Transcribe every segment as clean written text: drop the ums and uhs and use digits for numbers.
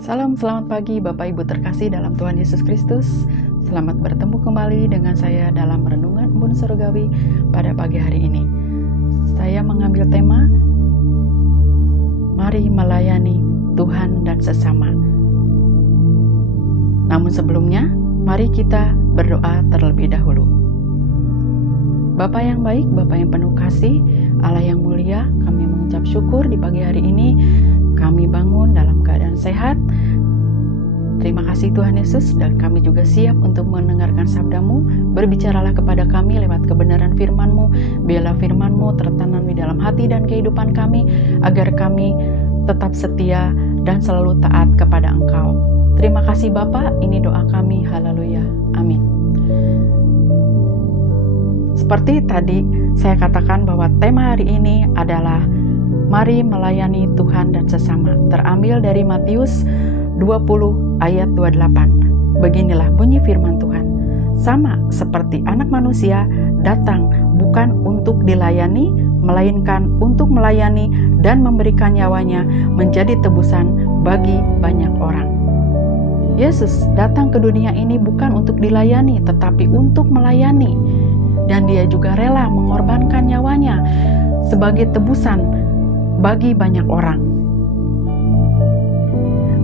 Salam, selamat pagi Bapak Ibu terkasih dalam Tuhan Yesus Kristus. Selamat bertemu kembali dengan saya dalam Renungan Embun Surgawi pada pagi hari ini. Saya mengambil tema, Mari melayani Tuhan dan sesama. Namun sebelumnya, mari kita berdoa terlebih dahulu. Bapa yang baik, Bapa yang penuh kasih, Allah yang mulia, kami mengucap syukur di pagi hari ini. Kami bangun dalam keadaan sehat. Terima kasih Tuhan Yesus, dan kami juga siap untuk mendengarkan sabda-Mu. Berbicaralah kepada kami lewat kebenaran firman-Mu. Biarlah firman-Mu tertanam di dalam hati dan kehidupan kami, agar kami tetap setia dan selalu taat kepada Engkau. Terima kasih Bapa, ini doa kami. Haleluya. Amin. Seperti tadi saya katakan bahwa tema hari ini adalah Mari melayani Tuhan dan sesama. Terambil dari Matius 20 ayat 28. Beginilah bunyi firman Tuhan. Sama seperti anak manusia datang bukan untuk dilayani, melainkan untuk melayani dan memberikan nyawanya menjadi tebusan bagi banyak orang. Yesus datang ke dunia ini bukan untuk dilayani, tetapi untuk melayani. Dan dia juga rela mengorbankan nyawanya sebagai tebusan bagi banyak orang.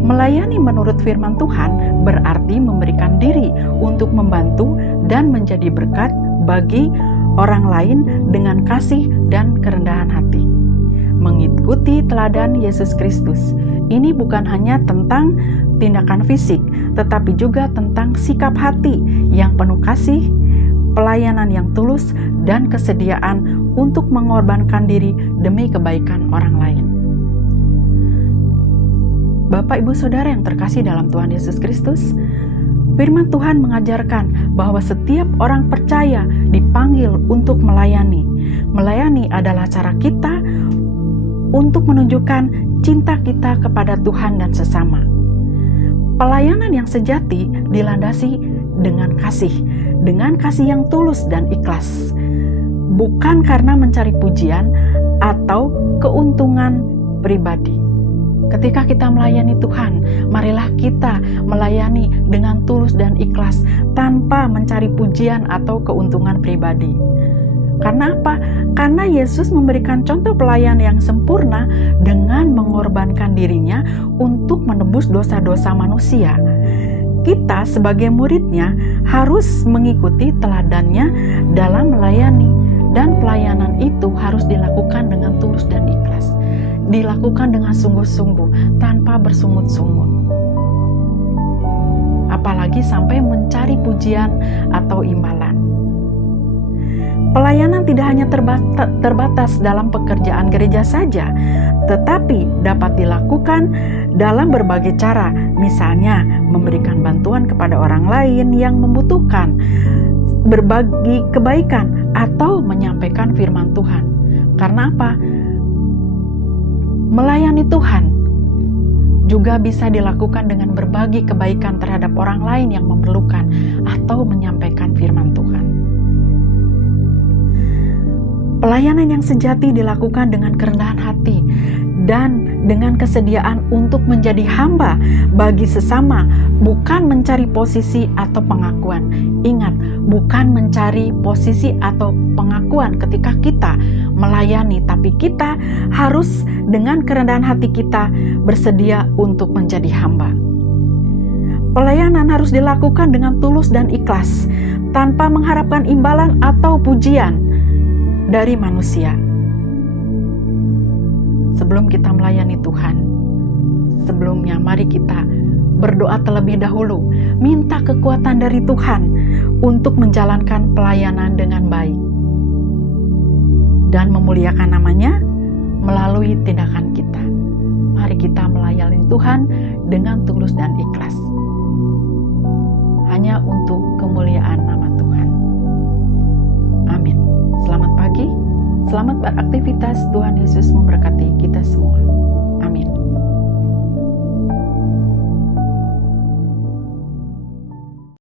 Melayani menurut firman Tuhan berarti memberikan diri untuk membantu dan menjadi berkat bagi orang lain dengan kasih dan kerendahan hati. Mengikuti teladan Yesus Kristus. Ini bukan hanya tentang tindakan fisik, tetapi juga tentang sikap hati yang penuh kasih, pelayanan yang tulus, dan kesediaan untuk mengorbankan diri demi kebaikan orang lain. Bapak, Ibu, Saudara yang terkasih dalam Tuhan Yesus Kristus, firman Tuhan mengajarkan bahwa setiap orang percaya dipanggil untuk melayani. Melayani adalah cara kita untuk menunjukkan cinta kita kepada Tuhan dan sesama. Pelayanan yang sejati dilandasi dengan kasih yang tulus dan ikhlas, bukan karena mencari pujian atau keuntungan pribadi. Ketika kita melayani Tuhan, marilah kita melayani dengan tulus dan ikhlas tanpa mencari pujian atau keuntungan pribadi. Karena apa? Karena Yesus memberikan contoh pelayan yang sempurna dengan mengorbankan dirinya untuk menebus dosa-dosa manusia. Kita sebagai muridnya harus mengikuti teladannya dalam melayani, dan pelayanan itu harus dilakukan dengan tulus dan ikhlas, dilakukan dengan sungguh-sungguh tanpa bersungut-sungut, apalagi sampai mencari pujian atau imbalan. Pelayanan tidak hanya terbatas dalam pekerjaan gereja saja, tetapi dapat dilakukan dalam berbagai cara, misalnya memberikan bantuan kepada orang lain yang membutuhkan, berbagi kebaikan, atau menyampaikan firman Tuhan. Karena apa? Melayani Tuhan juga bisa dilakukan dengan berbagi kebaikan terhadap orang lain yang memerlukan atau menyampaikan firman Tuhan. Pelayanan yang sejati dilakukan dengan kerendahan hati dan dengan kesediaan untuk menjadi hamba bagi sesama, bukan mencari posisi atau pengakuan. Ingat, bukan mencari posisi atau pengakuan ketika kita melayani, tapi kita harus dengan kerendahan hati kita bersedia untuk menjadi hamba. Pelayanan harus dilakukan dengan tulus dan ikhlas, tanpa mengharapkan imbalan atau pujian dari manusia. Sebelum kita melayani Tuhan, sebelumnya mari kita berdoa terlebih dahulu, minta kekuatan dari Tuhan untuk menjalankan pelayanan dengan baik dan memuliakan namanya melalui tindakan kita. Mari kita melayani Tuhan dengan tulus dan ikhlas, hanya untuk kemuliaan nama Tuhan. Amin. Selamat pagi, selamat beraktivitas. Tuhan Yesus memberkati kita semua.